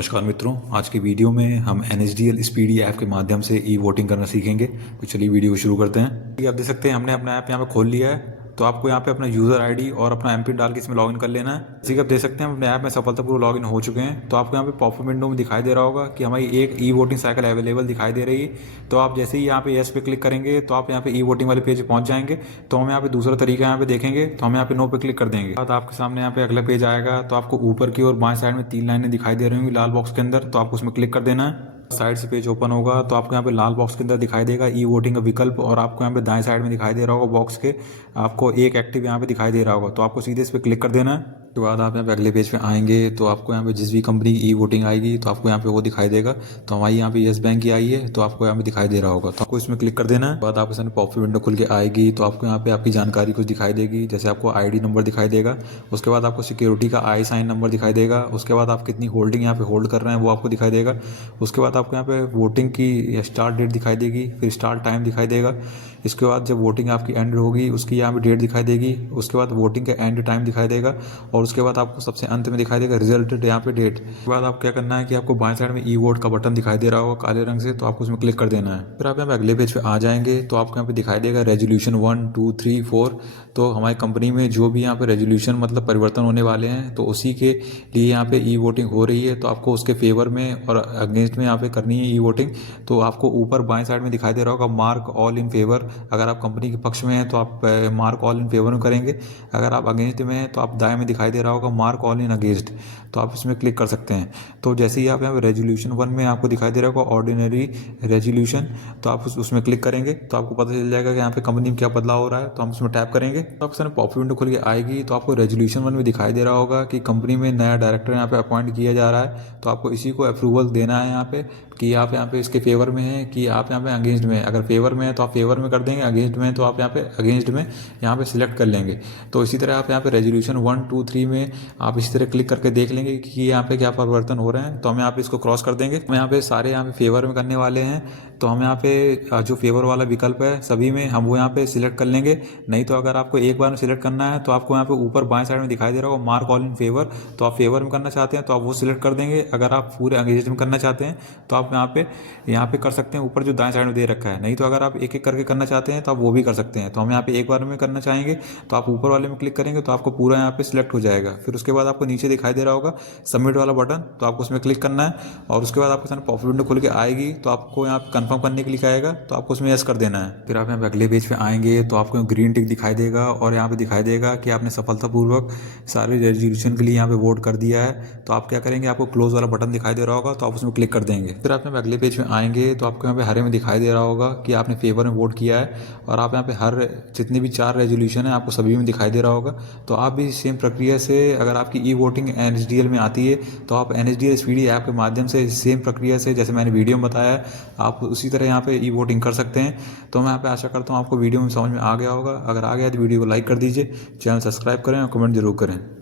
नमस्कार मित्रों, आज की वीडियो में हम NSDL स्पीडी ऐप के माध्यम से ई वोटिंग करना सीखेंगे। तो चलिए वीडियो को शुरू करते हैं। ये आप देख सकते हैं हमने अपना ऐप यहाँ पे खोल लिया है। तो आपको यहाँ पे अपना यूज़र आईडी और अपना एमपिन डाल के इसमें लॉगिन कर लेना है। जैसे कि आप देख सकते हैं हम अपने ऐप में सफलतापूर्वक लॉगिन हो चुके हैं। तो आपको यहाँ पे पॉपअप विंडो में दिखाई दे रहा होगा कि हमारी एक ई वोटिंग साइकिल अवेलेबल दिखाई दे रही है। तो आप जैसे ही यहाँ पे येस पे क्लिक करेंगे तो आप यहाँ पे ई वोटिंग वाले पेज पे पहुंच जाएंगे। तो हम यहाँ पे दूसरा तरीका यहाँ पे देखेंगे, तो हम यहाँ पे नो पे क्लिक कर देंगे। बाद आपके सामने यहाँ पे अगला पेज आएगा। तो आपको ऊपर की ओर बाएं साइड में 3 लाइनें दिखाई दे रही होंगी लाल बॉक्स के अंदर, तो आपको उसमें क्लिक कर देना है। साइड से पेज ओपन होगा तो आपको यहाँ पे लाल बॉक्स के अंदर दिखाई देगा ई वोटिंग का विकल्प, और आपको यहाँ पे दाएं साइड में दिखाई दे रहा होगा बॉक्स के आपको एक एक्टिव यहाँ पे दिखाई दे रहा होगा। तो आपको सीधे इस पर क्लिक कर देना है। उसके बाद आप यहाँ पे अगले पेज पे आएंगे तो आपको यहाँ पे जिस भी कंपनी की ई वोटिंग आएगी तो आपको यहाँ पे वो दिखाई देगा। तो हमारी यहाँ पे येस बैंक की आई है तो आपको यहाँ पे दिखाई दे रहा होगा, तो आपको इसमें क्लिक कर देना है। बाद आपके सामने पॉपअप विंडो खुल के आएगी तो आपको यहाँ पे आपकी जानकारी कुछ दिखाई देगी, जैसे आपको आईडी नंबर दिखाई देगा। उसके बाद आपको सिक्योरिटी का आई साइन नंबर दिखाई देगा। उसके बाद आप कितनी होल्डिंग यहाँ पे होल्ड कर रहे हैं वो आपको दिखाई देगा। उसके बाद आपको यहाँ पे वोटिंग की स्टार्ट डेट दिखाई देगी, फिर स्टार्ट टाइम दिखाई देगा। इसके बाद जब वोटिंग आपकी एंड होगी उसकी यहाँ पे डेट दिखाई देगी। उसके बाद वोटिंग का एंड टाइम दिखाई देगा, और उसके बाद आपको सबसे अंत में दिखाई देगा रिजल्ट यहाँ पे डेट। उसके बाद आप क्या करना है कि आपको बाएं साइड में ई वोट का बटन दिखाई दे रहा होगा काले रंग से, तो आपको उसमें क्लिक कर देना है। फिर आप यहाँ पे अगले पेज पे आ जाएंगे तो आपको यहाँ पे दिखाई देगा रेजोल्यूशन 1, 2, 3, 4। तो हमारी कंपनी में जो भी यहाँ पे रेजोल्यूशन मतलब परिवर्तन होने वाले हैं तो उसी के लिए यहाँ पे ई वोटिंग हो रही है। तो आपको उसके फेवर में और अगेंस्ट में यहाँ पे करनी है ई वोटिंग। तो आपको ऊपर बाएं साइड में दिखाई दे रहा होगा मार्क ऑल इन फेवर। अगर आप कंपनी के पक्ष में हैं तो आप मार्क ऑल इन फेवर में करेंगे। अगर आप अगेंस्ट में हैं तो आप दाएं में दिखाई दे रहा होगा मार्क ऑल इन अगेंस्ट, तो आप इसमें क्लिक कर सकते हैं। तो जैसे ही आप यहाँ पे रेजोल्यूशन 1 में आपको दिखाई दे रहा होगा ऑर्डिनरी रेजोल्यूशन, तो आप उसमें क्लिक करेंगे तो आपको पता चल जाएगा कि यहाँ पे कंपनी में क्या बदलाव हो रहा है। तो हम उसमें टैप करेंगे तो आपके सामने पॉपअप विंडो खुल के आएगी। तो आपको रेजोल्यूशन 1 में दिखाई दे रहा होगा कि कंपनी में नया डायरेक्टर यहाँ पे अपॉइंट किया जा रहा है। तो आपको इसी को अप्रूवल देना है यहाँ पे कि आप यहाँ पे इसके फेवर में हैं कि आप यहाँ पे अगेंस्ट में हैं। अगर फेवर में है तो आप फेवर में कर देंगे, अगेंस्ट में है तो आप यहाँ पे अगेंस्ट में यहाँ पे सिलेक्ट कर लेंगे। तो इसी तरह आप यहाँ पे रेजोल्यूशन 1, 2, 3 में आप इसी तरह क्लिक करके देख लेंगे कि यहाँ पे क्या परिवर्तन हो रहे हैं। तो हम यहाँ पे इसको क्रॉस कर देंगे। हम यहाँ पे सारे यहाँ पे फेवर में करने वाले हैं, तो हम यहाँ पे जो फेवर वाला विकल्प है सभी में हम वो यहाँ पे सिलेक्ट कर लेंगे। नहीं तो अगर आपको एक बार में सिलेक्ट करना है तो आपको यहाँ पे ऊपर बाएं साइड में दिखाई दे रहा होगा मार्क ऑल इन फेवर। तो आप फेवर में करना चाहते हैं तो आप वो सिलेक्ट कर देंगे। अगर आप पूरे अगेंस्ट में करना चाहते हैं तो आप यहाँ पे कर सकते हैं ऊपर जो दाएं साइड में दे रखा है। नहीं तो अगर आप एक एक करके करना चाहते हैं तो आप वो भी कर सकते हैं। तो हम यहाँ पे एक बार में करना चाहेंगे तो आप ऊपर वाले में क्लिक करेंगे तो आपको पूरा यहाँ पे सिलेक्ट हो जाएगा। फिर उसके बाद आपको नीचे दिखाई दे रहा होगा सबमिट वाला बटन, तो आपको उसमें क्लिक करना है। और उसके बाद आपके सामने पॉपअप विंडो खुल के आएगी तो आपको यहाँ पे कंफर्म करने के लिए आएगा, तो आपको उसमें यस कर देना है। फिर आप यहाँ पे अगले पेज पे आएंगे तो आपको ग्रीन टिक दिखाई देगा, और यहाँ पे दिखाई देगा कि आपने सफलतापूर्वक सारे रेजोल्यूशन के लिए यहाँ पे वोट कर दिया है। तो आप क्या करेंगे, आपको क्लोज वाला बटन दिखाई दे रहा होगा तो आप उसमें क्लिक कर देंगे। फिर आप यहाँ पे अगले पेज में आएंगे तो आपको यहाँ पे हरे में दिखाई दे रहा होगा कि आपने फेवर में वोट किया है, और आप यहाँ पे हर जितने भी 4 रेजोल्यूशन है आपको सभी में दिखाई दे रहा होगा। तो आप भी सेम प्रक्रिया से अगर आपकी ई वोटिंग NSDL में आती है तो आप NSDL स्पीडी ऐप के माध्यम से सेम प्रक्रिया से जैसे मैंने वीडियो में बताया आप उसी तरह यहाँ पे ई वोटिंग कर सकते हैं। तो मैं यहाँ पे आशा करता हूँ आपको वीडियो में समझ में आ गया होगा। अगर आ गया तो वीडियो को लाइक कर दीजिए, चैनल सब्सक्राइब करें और कमेंट जरूर करें।